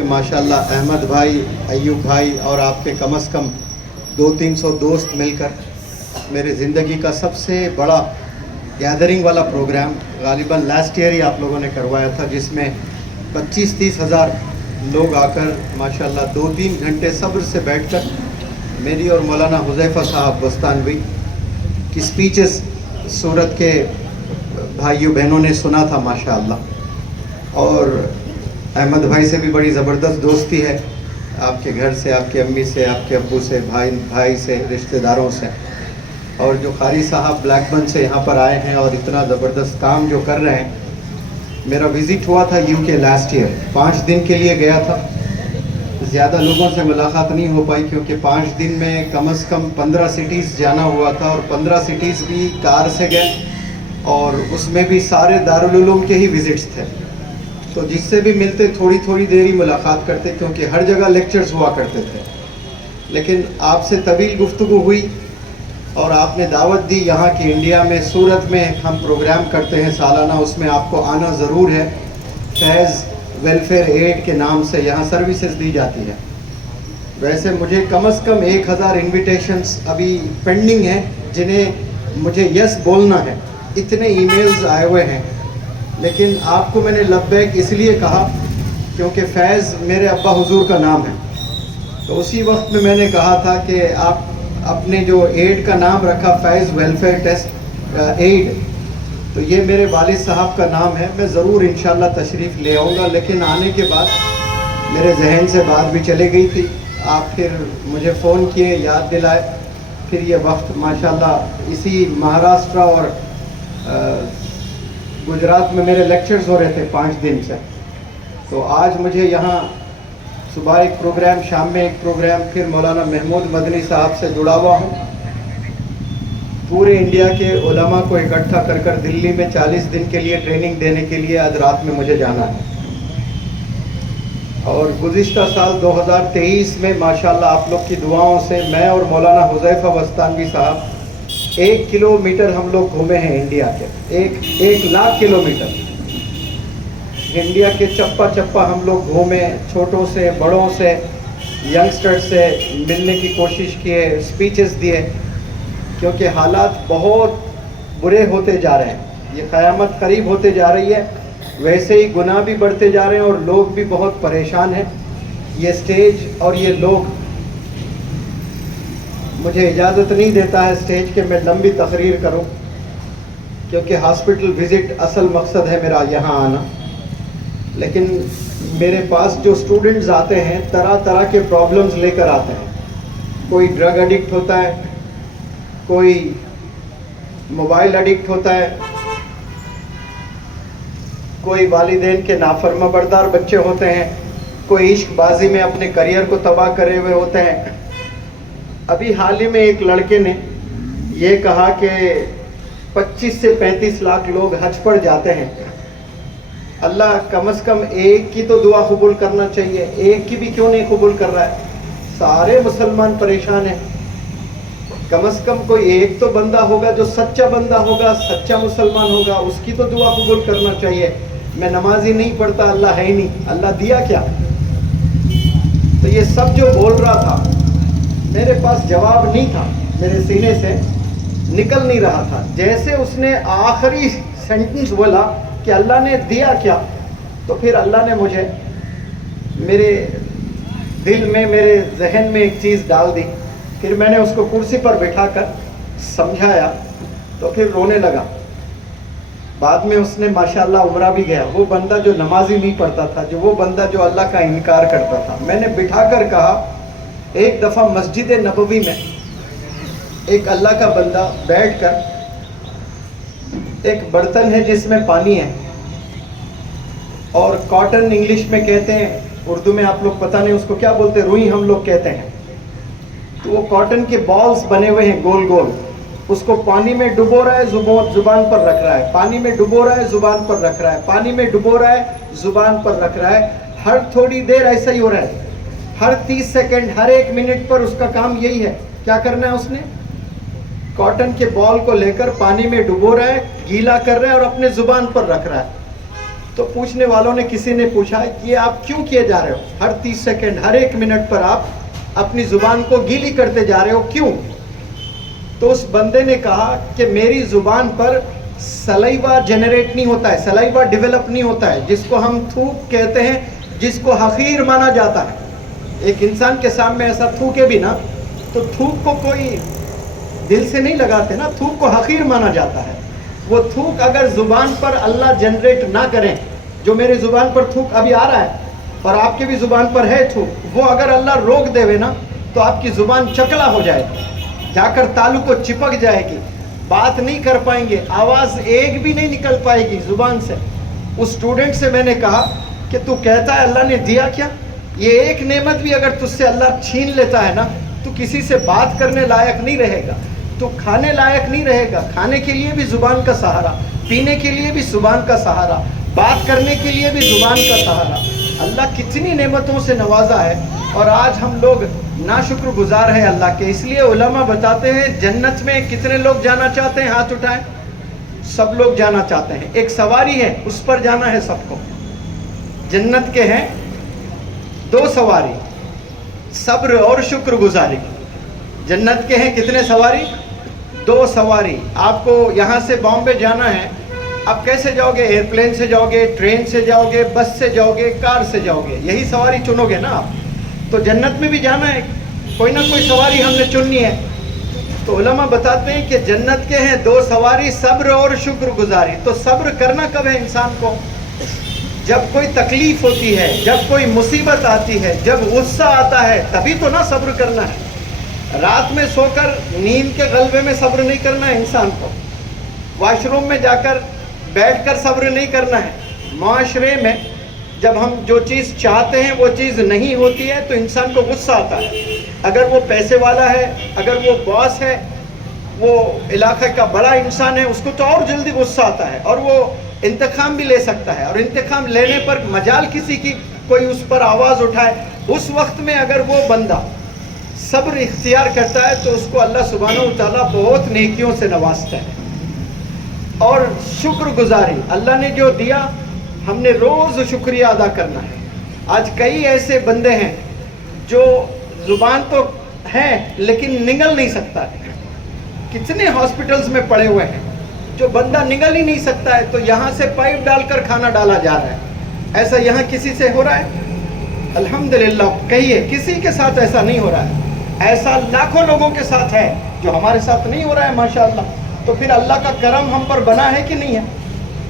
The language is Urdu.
کہ ماشاءاللہ احمد بھائی، ایوب بھائی اور آپ کے کم از کم 200-300 دوست مل کر میرے زندگی کا سب سے بڑا گیدرنگ والا پروگرام غالباً لاسٹ ایئر ہی آپ لوگوں نے کروایا تھا، جس میں 25-30 ہزار لوگ آ کر ماشاءاللہ 2-3 گھنٹے صبر سے بیٹھ کر میری اور مولانا حذیفہ صاحب بستانوی کی سپیچز سورت کے بھائیوں بہنوں نے سنا تھا ماشاءاللہ. اور احمد بھائی سے بھی بڑی زبردست دوستی ہے، آپ کے گھر سے، آپ کی امی سے، آپ کے ابو سے، بھائی سے، رشتہ داروں سے. اور جو قاری صاحب بلیک بن سے یہاں پر آئے ہیں اور اتنا زبردست کام جو کر رہے ہیں. میرا وزٹ ہوا تھا یو کے لاسٹ ایئر، 5 دن کے لیے گیا تھا. زیادہ لوگوں سے ملاقات نہیں ہو پائی کیونکہ 5 دن میں کم از کم 15 سٹیز جانا ہوا تھا، اور 15 سٹیز بھی کار سے گئے، اور اس میں بھی سارے دارالعلوم کے ہی وزٹس تھے. تو جس سے بھی ملتے تھوڑی دیر ہی ملاقات کرتے کیونکہ ہر جگہ لیکچرز ہوا کرتے تھے. لیکن آپ سے طویل گفتگو ہوئی اور آپ نے دعوت دی یہاں کی انڈیا میں سورت میں ہم پروگرام کرتے ہیں سالانہ، اس میں آپ کو آنا ضرور ہے. فیض ویلفیئر ایڈ کے نام سے یہاں سروسز دی جاتی ہے. ویسے مجھے کم از کم 1000 انویٹیشنز ابھی پینڈنگ ہیں جنہیں مجھے یس بولنا ہے. اتنے ای میلز آئے ہوئے ہیں، لیکن آپ کو میں نے لبیک اس لیے کہا کیونکہ فیض میرے ابا حضور کا نام ہے. تو اسی وقت میں نے کہا تھا کہ آپ اپنے جو ایڈ کا نام رکھا فیض ویلفیئر ٹیسٹ ایڈ، تو یہ میرے والد صاحب کا نام ہے. میں ضرور انشاءاللہ تشریف لے آؤں گا، لیکن آنے کے بعد میرے ذہن سے بات بھی چلے گئی تھی. آپ پھر مجھے فون کیے، یاد دلائے، پھر یہ وقت ماشاءاللہ اسی مہاراشٹرا اور گجرات میں میرے لیکچرز ہو رہے تھے 5 دن سے. تو آج مجھے یہاں صبح ایک پروگرام، شام میں ایک پروگرام، پھر مولانا محمود مدنی صاحب سے جڑا ہوا ہوں. پورے انڈیا کے علماء کو اکٹھا کر دلی میں 40 دن کے لیے ٹریننگ دینے کے لیے آج رات میں مجھے جانا ہے. اور گزشتہ سال 2023 میں ماشاءاللہ آپ لوگ کی دعاؤں سے میں اور مولانا حذیفہ بستانوی صاحب 1 کلومیٹر ہم لوگ گھومے ہیں انڈیا کے. 1 لاکھ کلومیٹر انڈیا کے چپا چپا ہم لوگ گھومے، چھوٹوں سے بڑوں سے ینگسٹر سے ملنے کی کوشش کیے، سپیچز دیے، کیونکہ حالات بہت برے ہوتے جا رہے ہیں. یہ قیامت قریب ہوتے جا رہی ہے، ویسے ہی گناہ بھی بڑھتے جا رہے ہیں اور لوگ بھی بہت پریشان ہیں. یہ سٹیج اور یہ لوگ مجھے اجازت نہیں دیتا ہے سٹیج کے میں لمبی تقریر کروں، کیونکہ ہاسپٹل وزٹ اصل مقصد ہے میرا یہاں آنا. لیکن میرے پاس جو اسٹوڈنٹس آتے ہیں طرح طرح کے پرابلمز لے کر آتے ہیں. کوئی ڈرگ ایڈکٹ ہوتا ہے، کوئی موبائل ایڈکٹ ہوتا ہے، کوئی والدین کے نافرما بردار بچے ہوتے ہیں، کوئی عشق بازی میں اپنے کریئر کو تباہ کرے ہوئے ہوتے ہیں. ابھی حال ہی میں ایک لڑکے نے یہ کہا کہ 25 سے 35 لاکھ لوگ حج پر جاتے ہیں. اللہ کم از کم ایک کی تو دعا قبول کرنا چاہیے، ایک کی بھی کیوں نہیں قبول کر رہا ہے؟ سارے مسلمان پریشان ہیں. کم از کم کوئی ایک تو بندہ ہوگا جو سچا بندہ ہوگا، سچا مسلمان ہوگا، اس کی تو دعا قبول کرنا چاہیے. میں نمازی نہیں پڑھتا، اللہ ہے ہی نہیں، اللہ دیا کیا؟ تو یہ سب جو بول رہا تھا میرے پاس جواب نہیں تھا، میرے سینے سے نکل نہیں رہا تھا. جیسے اس نے آخری سینٹنس بولا کہ اللہ نے دیا کیا، تو پھر اللہ نے مجھے میرے دل میں، میرے ذہن میں ایک چیز ڈال دی. پھر میں نے اس کو کرسی پر بٹھا کر سمجھایا تو پھر رونے لگا. بعد میں اس نے ماشاءاللہ عمرہ بھی گیا. وہ بندہ جو نمازی نہیں پڑھتا تھا، جو وہ بندہ جو اللہ کا انکار کرتا تھا، میں نے بٹھا کر کہا. ایک دفعہ مسجد نبوی میں ایک اللہ کا بندہ بیٹھ کر، ایک برتن ہے جس میں پانی ہے اور کاٹن انگلش میں کہتے ہیں، اردو میں آپ لوگ پتہ نہیں اس کو کیا بولتے، روئی ہم لوگ کہتے ہیں. تو وہ کاٹن کے بالز بنے ہوئے ہیں گول گول، اس کو پانی میں ڈبو رہا ہے، زبان پر رکھ رہا ہے، پانی میں ڈبو رہا ہے، زبان پر رکھ رہا ہے، پانی میں ڈبو رہا ہے، زبان پر رکھ رہا ہے. ہر تھوڑی دیر ایسا ہی ہو رہا ہے، ہر 30 سیکنڈ، ہر 1 منٹ پر اس کا کام یہی ہے. کیا کرنا ہے اس نے؟ کاٹن کے بال کو لے کر پانی میں ڈبو رہا ہے، گیلا کر رہا ہے اور اپنے زبان پر رکھ رہا ہے. تو پوچھنے والوں نے کسی نے پوچھا کہ یہ آپ کیوں کیے جا رہے ہو؟ ہر 30 سیکنڈ ہر 1 منٹ پر آپ اپنی زبان کو گیلی کرتے جا رہے ہو، کیوں؟ تو اس بندے نے کہا کہ میری زبان پر سلائیوا جنریٹ نہیں ہوتا ہے، سلائیوا ڈیولپ نہیں ہوتا ہے، جس کو ہم تھوک کہتے ہیں، جس کو حقیر مانا جاتا ہے۔ ایک انسان کے سامنے ایسا تھوکے بھی نا تو تھوک کو کوئی دل سے نہیں لگاتے نا، تھوک کو حقیر مانا جاتا ہے۔ وہ تھوک اگر زبان پر اللہ جنریٹ نہ کریں، جو میری زبان پر تھوک ابھی آ رہا ہے اور آپ کی بھی زبان پر ہے تھوک، وہ اگر اللہ روک دے نا تو آپ کی زبان چکلا ہو جائے گی، جا کر تالو کو چپک جائے گی، بات نہیں کر پائیں گے، آواز ایک بھی نہیں نکل پائے گی زبان سے۔ اس اسٹوڈنٹ سے میں نے کہا کہ تو کہتا ہے اللہ نے دیا کیا؟ یہ ایک نعمت بھی اگر تجھ سے اللہ چھین لیتا ہے نا تو کسی سے بات کرنے لائق نہیں رہے گا، تو کھانے لائق نہیں رہے گا۔ کھانے کے لیے بھی زبان کا سہارا، پینے کے لیے بھی زبان کا سہارا، بات کرنے کے لیے بھی زبان کا سہارا۔ اللہ کتنی نعمتوں سے نوازا ہے اور آج ہم لوگ ناشکر گزار ہیں اللہ کے۔ اس لیے علماء بتاتے ہیں جنت میں کتنے لوگ جانا چاہتے ہیں؟ ہاتھ اٹھائیں۔ سب لوگ جانا چاہتے ہیں۔ ایک سواری ہے، اس پر جانا ہے سب کو۔ جنت کے ہیں 2 سواری، صبر اور شکر گزاری۔ جنت کے ہیں کتنے سواری؟ 2 سواری۔ آپ کو یہاں سے بامبے جانا ہے، آپ کیسے جاؤ گے؟ ایئرپلین سے جاؤ گے، ٹرین سے جاؤ گے، بس سے جاؤ گے، کار سے جاؤ گے، یہی سواری چنو گے نا آپ۔ تو جنت میں بھی جانا ہے، کوئی نہ کوئی سواری ہم نے چننی ہے۔ تو علماء بتاتے ہیں کہ جنت کے ہیں 2 سواری، صبر اور شکر گزاری۔ تو صبر کرنا کب ہے انسان کو؟ جب کوئی تکلیف ہوتی ہے، جب کوئی مصیبت آتی ہے، جب غصہ آتا ہے، تبھی تو نہ صبر کرنا ہے۔ رات میں سو کر نیند کے غلبے میں صبر نہیں کرنا ہے انسان کو، واش روم میں جا کر بیٹھ کر صبر نہیں کرنا ہے۔ معاشرے میں جب ہم جو چیز چاہتے ہیں وہ چیز نہیں ہوتی ہے تو انسان کو غصہ آتا ہے۔ اگر وہ پیسے والا ہے، اگر وہ باس ہے، وہ علاقے کا بڑا انسان ہے، اس کو تو اور جلدی غصہ آتا ہے اور وہ انتقام بھی لے سکتا ہے، اور انتقام لینے پر مجال کسی کی کوئی اس پر آواز اٹھائے، اس وقت میں اگر وہ بندہ صبر اختیار کرتا ہے تو اس کو اللہ سبحانہ و تعالیٰ بہت نیکیوں سے نوازتا ہے۔ اور شکر گزاری، اللہ نے جو دیا ہم نے روز شکریہ ادا کرنا ہے۔ آج کئی ایسے بندے ہیں جو زبان تو ہے لیکن نگل نہیں سکتا ہے۔ کتنے ہاسپٹلز میں پڑے ہوئے ہیں جو بندہ نگل ہی نہیں سکتا ہے، تو یہاں سے پائپ ڈال کر کھانا ڈالا جا رہا ہے۔ ایسا یہاں کسی سے ہو رہا ہے؟ الحمدللہ کہیے کسی کے ساتھ ایسا نہیں ہو رہا ہے۔ ایسا لاکھوں لوگوں کے ساتھ ہے جو ہمارے ساتھ نہیں ہو رہا ہے ماشاءاللہ۔ تو پھر اللہ کا کرم ہم پر بنا ہے کہ نہیں ہے؟